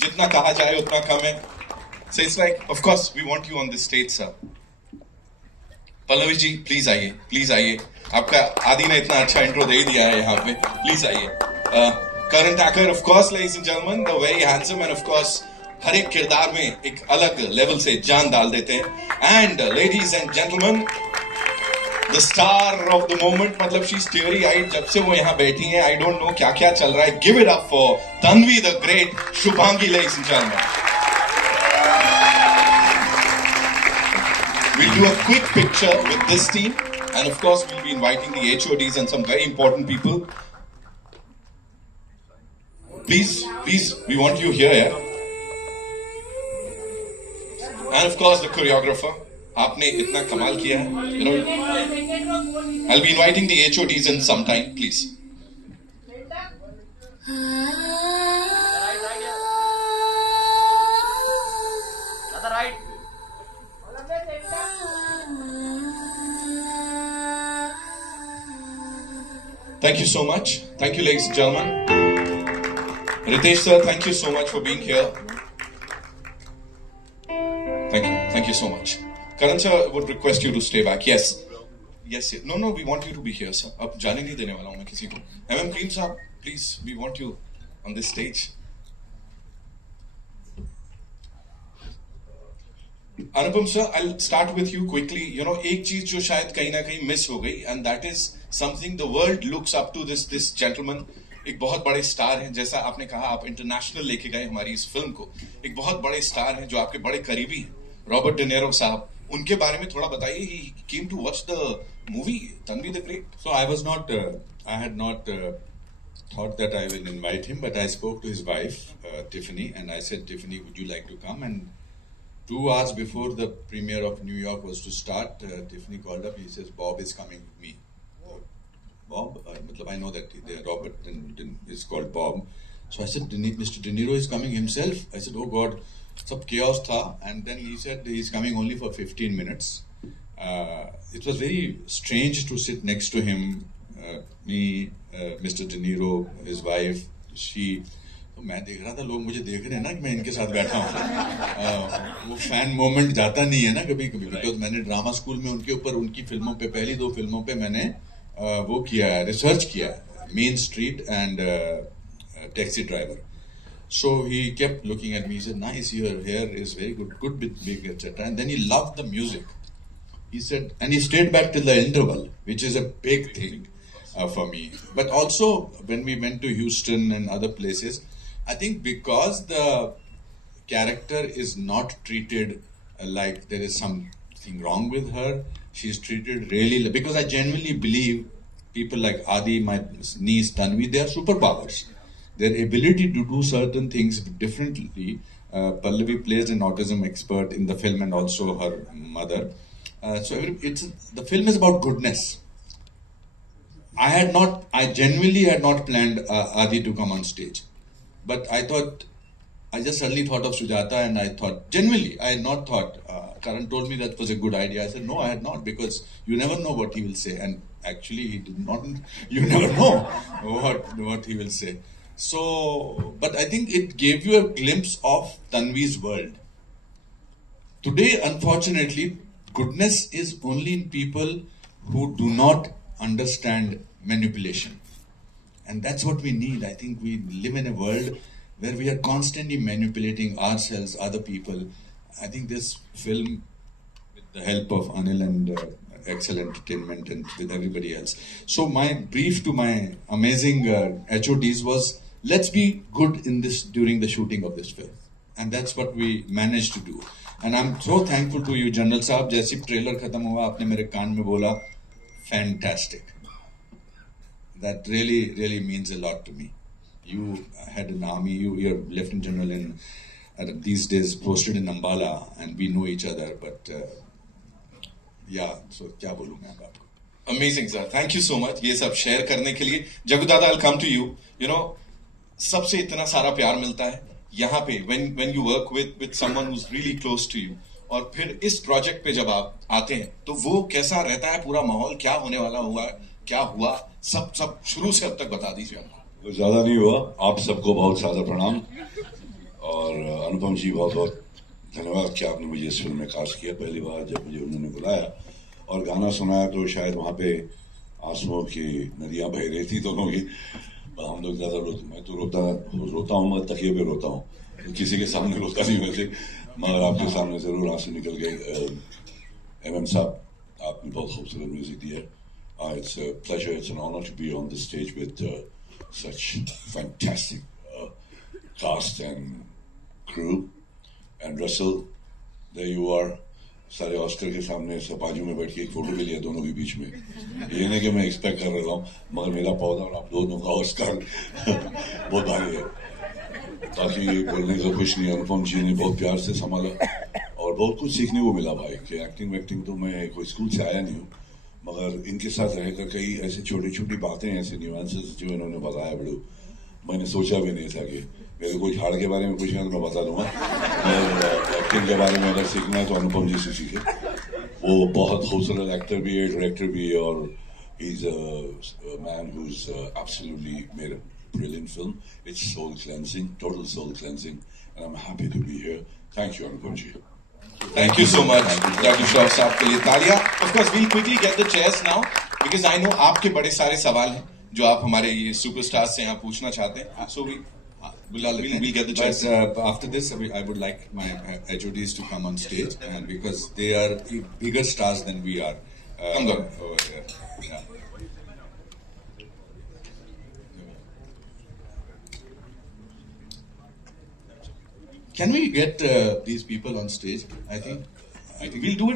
जितना कहा जाए उतना कम है. So it's like, of course, we want you on this stage, sir. Pallavi ji please आइए, प्लीज आइए. आपका आदि ने इतना अच्छा इंट्रो दे दिया है यहाँ पे. प्लीज आइए. Karan Thakur, of course, ladies and gentlemen, the very handsome and of course हर एक किरदार में एक अलग लेवल से जान डाल देते हैं. And ladies and gentlemen, the star of the moment, मतलब she's teary eyed जब से वो यहाँ बैठी हैं. I don't know क्या क्या चल रहा है. Give it up for Tanvi the great Shubhangi, ladies and gentlemen. We'll do a quick picture with this team, and of course we'll be inviting the HODs and some very important people. Please, please, we want you here, yeah? And of course the choreographer. आपने इतना कमाल किया है, you know. I'll be inviting the HODs in some time, please. Thank you so much. Thank you, ladies and gentlemen. Ritesh sir, thank you so much for being here. Thank you so much. Karan sir would request you to stay back. Yes. Yes, yes. No, we want you to be here, sir. अब जाने नहीं देने वाला हूँ मैं किसी को. MM Prem साहब, please, we want you on this stage. Anupam sir, I'll start with you quickly. You know, एक चीज जो शायद कहीं ना कहीं मिस हो गई, and that is something the world looks up to this gentleman. एक बहुत बड़े स्टार हैं, जैसा आपने कहा आप इंटरनेशनल लेके गए हमारी इस फिल्म को. एक बहुत बड़े स्टार हैं जो आपके बड़े करीबी हैं, रॉबर्ट डिनेरो साहब. उनके बारे में थोड़ा बताइए. He came to watch the movie Tanvi the Great. So I had not thought that I will invite him, but I spoke to his wife, Tiffany, and I said, Tiffany, would you like to come? And 2 hours before the premiere of New York was to start, Tiffany called up. He says, Bob is coming with me. Bob, I know that Robert is called Bob. So I said, Mr. De Niro is coming himself. I said, oh God, sab chaos tha. And then he said he's coming only for 15 minutes. It was very strange to sit next to him, me, Mr. De Niro, his wife, she. तो मैं देख रहा था, लोग मुझे देख रहे हैं ना कि मैं इनके साथ बैठा हूँ. वो फैन मोमेंट जाता नहीं है ना कभी कभी. बिकॉज मैंने ड्रामा स्कूल में उनके ऊपर, उनकी फिल्मों पे, पहली 2 फिल्मों पे मैंने वो किया है, रिसर्च किया है, main street and taxi driver. So he kept looking at me. He said, nice, your hair is very good bit big, etc. And then he loved the music. He said, and he stayed back till the interval, which is a big thing for me. But also when we went to Houston and other places, I think because the character is not treated like there is something wrong with her, she's treated really, because I genuinely believe people like Adi, my niece Tanvi, they are superpowers. Their ability to do certain things differently. Pallavi plays an autism expert in the film and also her mother. The film is about goodness. I genuinely had not planned Adi to come on stage. But I just suddenly thought of Sujata, and I thought, genuinely, I had not thought. Karan told me that was a good idea. I said, no, I had not, because you never know what he will say. And actually, he did not. You never know what he will say. So, but I think it gave you a glimpse of Tanvi's world. Today, unfortunately, goodness is only in people who do not understand manipulation. And that's what we need. I think we live in a world where we are constantly manipulating ourselves, other people. I think this film, with the help of Anil and Excel Entertainment and with everybody else. So my brief to my amazing HODs was, let's be good in this during the shooting of this film. And that's what we managed to do. And I'm so thankful to you, General Saab. जैसे trailer खत्म हुआ, आपने मेरे कान में बोला, fantastic. That really means a lot to me. You had an army, you're Lieutenant General in these days posted in Ambala, and we know each other. But so क्या बोलूँ मैं आपको? Amazing sir, thank you so much. ये सब share करने के लिए. Jagu Dada, I'll come to you. You know, सबसे इतना सारा प्यार मिलता है यहाँ पे when you work with someone who's really close to you. और फिर इस प्रोजेक्ट पे जब आप आते हैं तो वो कैसा रहता है, पूरा माहौल क्या होने वाला हुआ, क्या हुआ, सब शुरू से अब तक बता दीजिए. ज्यादा नहीं हुआ. आप सबको बहुत सारा प्रणाम. और और अनुपम जी बहुत बहुत धन्यवाद कि आपने मुझे इस फिल्म में कास्ट किया। पहली बार जब मुझे उन्होंने बुलाया और गाना सुनाया तो शायद वहाँ पे आंसुओं की नदियाँ बह रही थी दोनों की। हम लोग ज़्यादा मैं तो रोता हूँ मगर तकिए पे रोता हूँ, तो किसी के सामने रोता नहीं वैसे, मगर आपके सामने ज़रूर आंसू निकल गए। MM साहब, आपने बहुत खूबसूरत म्यूजिक दिया। It's a pleasure, it's an honor to be on the stage with such fantastic cast and crew. And Russell, there you are. सारे ऑस्कर के सामने सपाजू में बैठ के एक फोटो ले लिया दोनों के बीच में। ये नहीं कि मैं एक्सपेक्ट कर रहा हूँ, मगर मेरा पौधा और आप दोनों का ऑस्कर बहुत भारी है। ताकि बोलने से कुछ नहीं, अनुपम जी ने बहुत प्यार से संभाला और बहुत कुछ सीखने को मिला भाई। कि एक्टिंग वैक्टिंग तो मैं कोई स्कूल से आया नहीं हूँ, मगर इनके साथ रहकर कई ऐसी छोटी छोटी बातें, ऐसे न्यूएंसेस जो इन्होंने बताया बड़े, मैंने सोचा भी नहीं था कि मेरे को झाड़ के बारे में कुछ नहीं, मैं बता दूंगा। एक्टिंग के बारे में अगर सीखना है तो अनुपम जी से सीखे। वो बहुत खूबसूरत एक्टर भी है, डायरेक्टर भी है, और he is a man who is absolutely made a brilliant film. It's soul cleansing, total soul cleansing, and I'm happy to be here. Thank you, Anupam ji. Thank you so much, Dr. Shroff साहब के लिए तालियां। Of course, we'll quickly get the chairs now because I know आपके बड़े सारे सवाल हैं जो आप हमारे ये सुपरस्टार से यहाँ पूछना चाहते हैं। So we'll get the chairs. But after this, I would like my HODs to come on stage, and because they are bigger stars than we are. Come on. Yeah. Can we get these people on stage? I think We'll do it